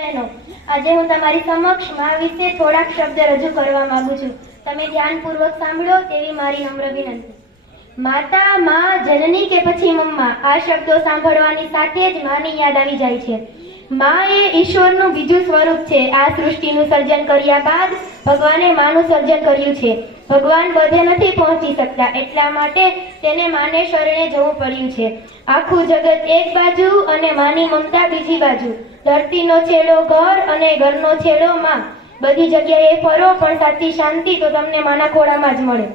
બહેનો, આજે હું તમારી સમક્ષ મા વિશે થોડાક શબ્દ રજૂ કરવા માંગુ છું. તમે ધ્યાનપૂર્વક સાંભળો તેવી મારી નમ્ર વિનંતી. માતા, મા, જનની કે પછી મમ્મા, આ શબ્દો સાંભળવાની સાથે જ માની યાદ આવી જાય છે. મા એ ઈશ્વરનું બીજું સ્વરૂપ છે. આ સૃષ્ટિનું સર્જન કર્યા બાદ ભગવાને માનું સર્જન કર્યું છે. ભગવાન બધે નથી પહોંચી શકતા. એટલા માટે તેને માને શરણે જવું પડ્યું છે. આખું જગત એક બાજુ અને માની મમતા બીજી બાજુ. ધરતીનો છેડો ઘર અને ઘરનો છેડો માં. બધી જગ્યાએ ફરો, પણ સાચી શાંતિ તો તમને માના ખોળામાં જ મળે.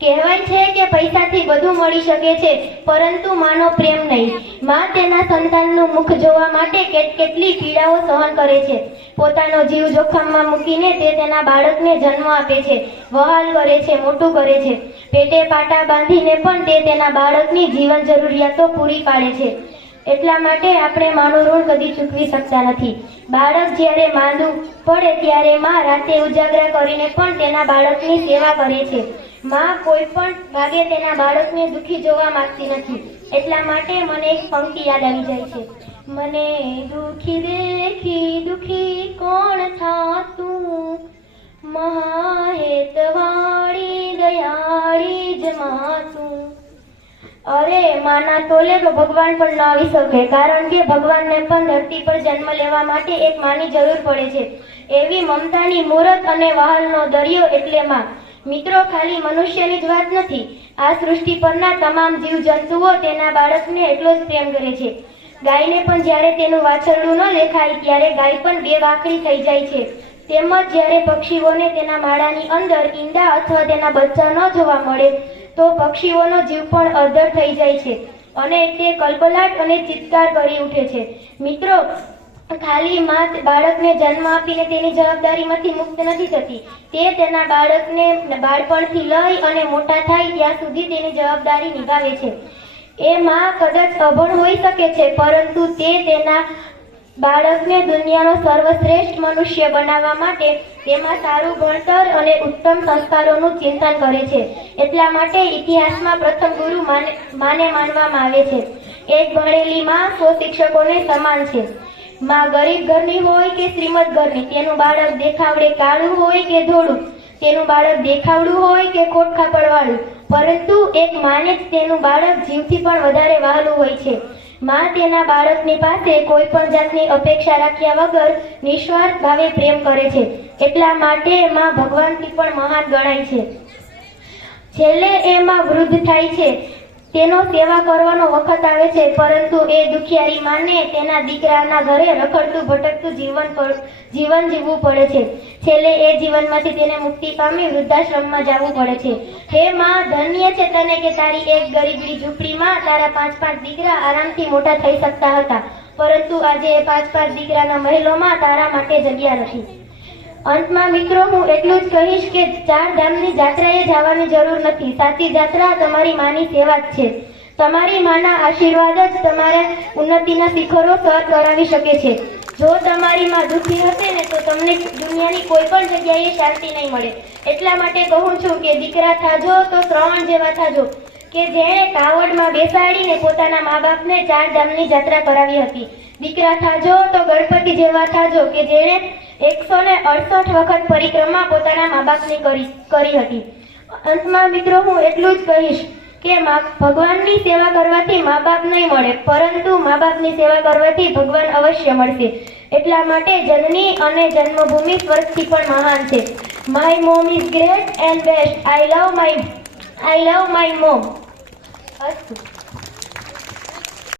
કહેવાય છે કે પૈસાથી બધું મળી શકે છે, પરંતુ માનો પ્રેમ નહીં. માં તેના સંતાનનું મુખ જોવા માટે કેટલી પીડાઓ સહન કરે છે. પોતાનો જીવ જોખમમાં મૂકીને તે તેના બાળકને જન્મ આપે છે, વહાલ કરે છે, મોટું કરે છે. પેટે પાટા બાંધીને પણ તે તેના બાળકની જીવન જરૂરિયાતો પૂરી પાડે છે. એટલા માટે આપણે માનું ઋણ કદી ચૂકવી શકતા નથી. બાળક જ્યારે માંદું પડે ત્યારે માં રાતે ઉજાગરા કરીને પણ તેના બાળકની સેવા કરે છે. માં કોઈ પણ ભાગે તેના બાળકને દુખી જોવા માંગતી નથી. એટલા માટે મને એક પંક્તિ યાદ આવી જાય છે. મને દુખી દેખી દુખી કોણ થાતું? મહાહેતવાળી દયાળી જ માતું અરે, માના તોલે તો ભગવાન પણ ન આવી શકે, કારણ કે ભગવાનને પણ ધરતી પર જન્મ લેવા માટે એક માની જરૂર પડે છે. એવી મમતાની મૂરત અને વહાલનો દરિયો એટલે માં. મિત્રો, ખાલી મનુષ્યની જ વાત નથી. આ સૃષ્ટિ પરના તમામ જીવ જંતુઓ તેના બાળકને એટલો જ પ્રેમ કરે છે. ગાયને પણ જ્યારે તેનું વાછરડું ન દેખાય ત્યારે ગાય પણ બે વાકડી થઈ જાય છે. તેમજ જ્યારે પક્ષીઓને તેના માળાની અંદર ઈંડા અથવા તેના બચ્ચા ન જોવા મળે, તો પક્ષીઓનો જીવ પણ અધર થઈ જાય છે અને તે કલબલાટ અને ચિત્કાર કરી ઉઠે છે. મિત્રો ખાલી માં બાળકને જન્મ આપીને તેની જવાબદારીમાંથી મુક્ત નથી થતી. તે તેના બાળકને બાળપણથી લઈ અને મોટા થાય ત્યાં સુધી તેની જવાબદારી નિભાવે છે. એ માં કદાચ અભણ હોઈ શકે છે, પરંતુ તે તેના બાળકને દુનિયાનો સર્વશ્રેષ્ઠ મનુષ્ય બનાવવા માટે તેમાં સારું ભણતર અને ઉત્તમ સંસ્કારોનું ચિંતન કરે છે. એટલા માટે ઇતિહાસમાં પ્રથમ ગુરુ માને માને માનવામાં આવે છે. એક ભણેલી માં સો શિક્ષકોને સમાન છે. માં ગરીબ ઘરની હોય કે શ્રીમદ ઘરની, તેનું બાળક દેખાવડે કાળું હોય કે ધોળું, તેનું બાળક દેખાવડું હોય કે ખોટ ખાપડવાળું પરંતુ એક માને જ તેનું બાળક જીવથી પણ વધારે વહાલું હોય છે. માં તેના બાળકની પાસે કોઈ પણ જાતની અપેક્ષા રાખ્યા વગર નિસ્વાર્થ ભાવે પ્રેમ કરે છે. એટલા માટે માં ભગવાનથી પણ મહાન ગણાય છે. છેલ્લે એમાં વૃદ્ધ થાય છે. તેનો સેવા કરવાનો વખત આવે છે, પરંતુ એ દુખિયારી માને તેના દીકરાના ઘરે રખડતું, ભટકતું જીવન જીવન જીવવું પડે છે. છેલ્લે એ જીવનમાંથી તેને મુક્તિ પામી વૃદ્ધાશ્રમમાં જવું પડે છે. હે માં, ધન્ય છે તને કે તારી એક ગરીબડી ઝૂંપડીમાં તારા પાંચ પાંચ દીકરા આરામથી મોટા થઈ શકતા હતા. પરંતુ આજે એ પાંચ પાંચ દીકરાના મહેલોમાં તારા માટે જગ્યા નથી. અંતમાં મિત્રો, હું એટલું જ કહીશ કે ચાર ધામની જાત્રાએ જવાની જરૂર નથી. સાચી જાત્રા તમારી માની સેવા જ છે. તમારી માના આશીર્વાદ જ તમારા ઉન્નતિના શિખરો સર કરાવી શકે છે. જો તમારી માં દુઃખી હશે ને, તો તમને દુનિયાની કોઈ પણ જગ્યાએ શાંતિ નહીં મળે. એટલા માટે કહું છું કે દીકરા થાજો તો શ્રવણ જેવા થાજો. કે જેણે કાવડમાં બેસાડીને પોતાના મા બાપને ચાર ધામની જાત્રા કરાવી હતી. દીકરા થાજો તો ગણપતિ જેવા થાજો કે જેણે એકસો ને અડસઠ વખત પરિક્રમા પોતાના મા બાપની કરી કરી હતી. અંતમાં મિત્રો હું એટલું જ કહીશ કે ભગવાનની સેવા કરવાથી મા બાપ નહીં મળે, પરંતુ મા બાપની સેવા કરવાથી ભગવાન અવશ્ય મળશે. એટલા માટે જનની અને જન્મભૂમિ સ્વર્ગથી પણ મહાન છે. My mom is great and best I love my I love my mom અસ્તુ.